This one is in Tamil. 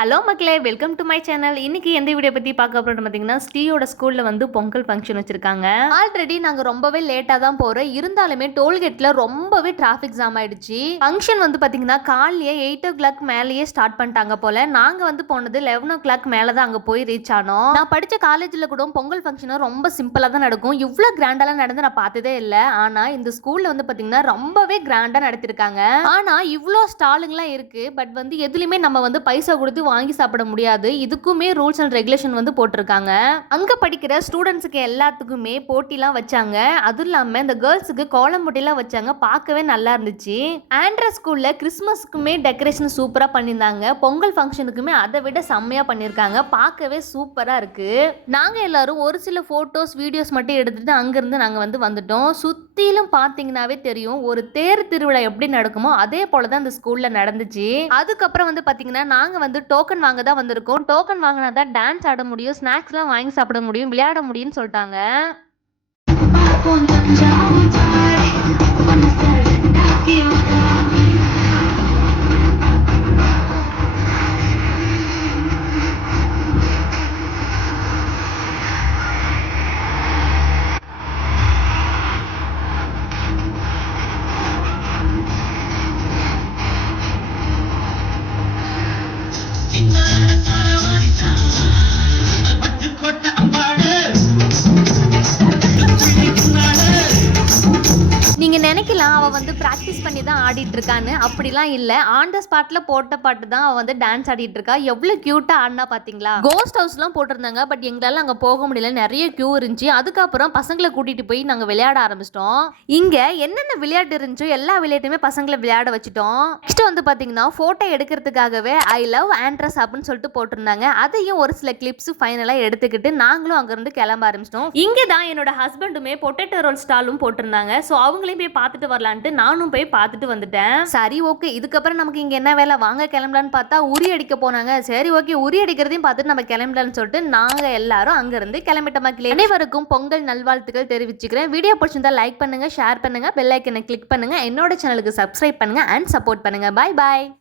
ஹலோ மக்களே, வெல்கம் டு மை சேனல். இன்னைக்கு எந்த வீடியோ பற்றி பார்க்க போகிறோம் பார்த்தீங்கன்னா, ஸ்ரீயோட ஸ்கூலில் வந்து பொங்கல் ஃபங்க்ஷன் வச்சுருக்காங்க. ஆல்ரெடி நாங்கள் ரொம்பவே லேட்டாக தான் போகிறோம். இருந்தாலுமே டோல்கேட்டில் ரொம்பவே டிராஃபிக் ஜாம் ஆயிடுச்சு. ஃபங்க்ஷன் வந்து பார்த்தீங்கன்னா காலையே 8 o'clock மேலேயே ஸ்டார்ட் பண்ணிட்டாங்க போல். நாங்கள் வந்து போனது 11 o'clock மேலே தான் அங்கே போய் ரீச் ஆனோம். நான் படித்த காலேஜில் கூட பொங்கல் ஃபங்க்ஷனும் ரொம்ப சிம்பிளாக தான் நடக்கும். இவ்வளோ கிராண்டாலாம் நடந்து நான் பார்த்ததே இல்லை. ஆனால் இந்த ஸ்கூலில் வந்து பார்த்தீங்கன்னா ரொம்பவே கிராண்டாக நடத்திருக்காங்க. ஆனால் இவ்வளோ ஸ்டாலுங்களாம் இருக்குது. பட் வந்து எதுலையுமே நம்ம வந்து பைசா கொடுத்து வாங்கி சாப்பிட முடியாது. இதுக்குமே ரூல்ஸ் அண்ட் ரெகுலேஷன் வந்து போட்டிருக்காங்க. அங்க படிக்கிற ஸ்டூடெண்ட்ஸுக்கு எல்லாத்துக்குமே போட்டிலாம் வச்சாங்க. அதுவும் இல்லாம இந்த கேர்ள்ஸுக்கு கோலம் போட்டிலாம் வச்சாங்க. பார்க்கவே நல்லா இருந்துச்சு. ஆண்ட்ரா ஸ்கூல்ல கிறிஸ்மஸ்க்குமே டெக்கரேஷன் சூப்பரா பண்ணியிருந்தாங்க. பொங்கல் ஃபங்க்ஷனுக்குமே அதை விட செம்மையா பண்ணியிருக்காங்க. பார்க்கவே சூப்பரா இருக்கு. நாங்க எல்லாரும் ஒரு சில போட்டோஸ் வீடியோஸ் மட்டும் எடுத்துட்டு அங்கிருந்து நாங்க வந்துட்டோம். சுத்திலும் பாத்தீங்கன்னாவே தெரியும் ஒரு தேர் திருவிழா எப்படி நடக்குமோ அதே போலதான் இந்த ஸ்கூல்ல நடந்துச்சு. அதுக்கப்புறம் வந்து பாத்தீங்கன்னா நாங்க வந்து டோக்கன் வாங்க தான் வந்திருக்கோம். டோக்கன் வாங்கினா தான் டான்ஸ் ஆட முடியும், ஸ்நாக்ஸ்லாம் வாங்கி சாப்பிட முடியும், விளையாட முடியும்னு சொல்லிட்டாங்க. நீங்க நினைக்கலாம் அவ வந்து பிராக்டிஸ் பண்ணி தான் ஆடிட்டு இருக்கான்னு. அப்படிலாம் இல்ல. ஆன் த ஸ்பாட்ல போட்ட பாட்டு தான் அவ வந்து டான்ஸ் ஆடிட்டு இருக்கா. எவ்வளவு கியூட்டா ஆடினா பாத்தீங்களா. கோஸ்ட் ஹவுஸ்லாம் போட்டிருந்தாங்க. பட் எங்களால அங்க போக முடியல. நிறைய கியூ இருந்துச்சு. அதுக்கப்புறம் பசங்களை கூட்டிட்டு போய் நாங்க விளையாட ஆரம்பிச்சிட்டோம். இங்க என்னென்ன விளையாட்டு இருந்துச்சோ எல்லா விளையாட்டுமே பசங்களை விளையாட வச்சுட்டோம். நெக்ஸ்ட் வந்து பாத்தீங்கன்னா போட்டோ எடுக்கிறதுக்காகவே ஐ லவ் ஆண்ட்ரஸ் அப்படின்னு சொல்லிட்டு போட்டிருந்தாங்க. அதையும் ஒரு சில கிளிப்ஸ் ஃபைனலா எடுத்துக்கிட்டு நாங்களும் அங்க இருந்து கிளம்ப ஆரம்பிச்சிட்டோம். இங்க தான் என்னோட ஹஸ்பண்டுமே பொட்டேட்டோ ரோல் ஸ்டாலும் போட்டிருந்தாங்க. ஸோ அவங்களையும் போய் பார்த்துட்டு வரலான்ட்டு நானும் போய் பார்த்துட்டு வந்துட்டேன். சரி ஓகே, இதுக்கப்புறம் நமக்கு இங்க என்ன வேலை, வாங்க கிளம்பலான்னு பார்த்தா உரி அடிக்க போனாங்க. சரி ஓகே, உரி அடிக்கிறதையும் பார்த்துட்டு நம்ம கிளம்பலான்னு சொல்லிட்டு நாங்க எல்லாரும் அங்க இருந்து கிளம்பிட்ட மக்களே. அனைவருக்கும் பொங்கல் நல்வாழ்த்துக்கள் தெரிவிச்சுக்கிறேன். வீடியோ பிடிச்சிருந்தா லைக் பண்ணுங்க, ஷேர் பண்ணுங்க, பெல் ஐக்கனை கிளிக் பண்ணுங்க, என்னோட சேனலுக்கு சப்ஸ்கிரைப் பண்ணுங்க அண்ட் சப்போர்ட் பண்ணுங்க. பாய் பாய்.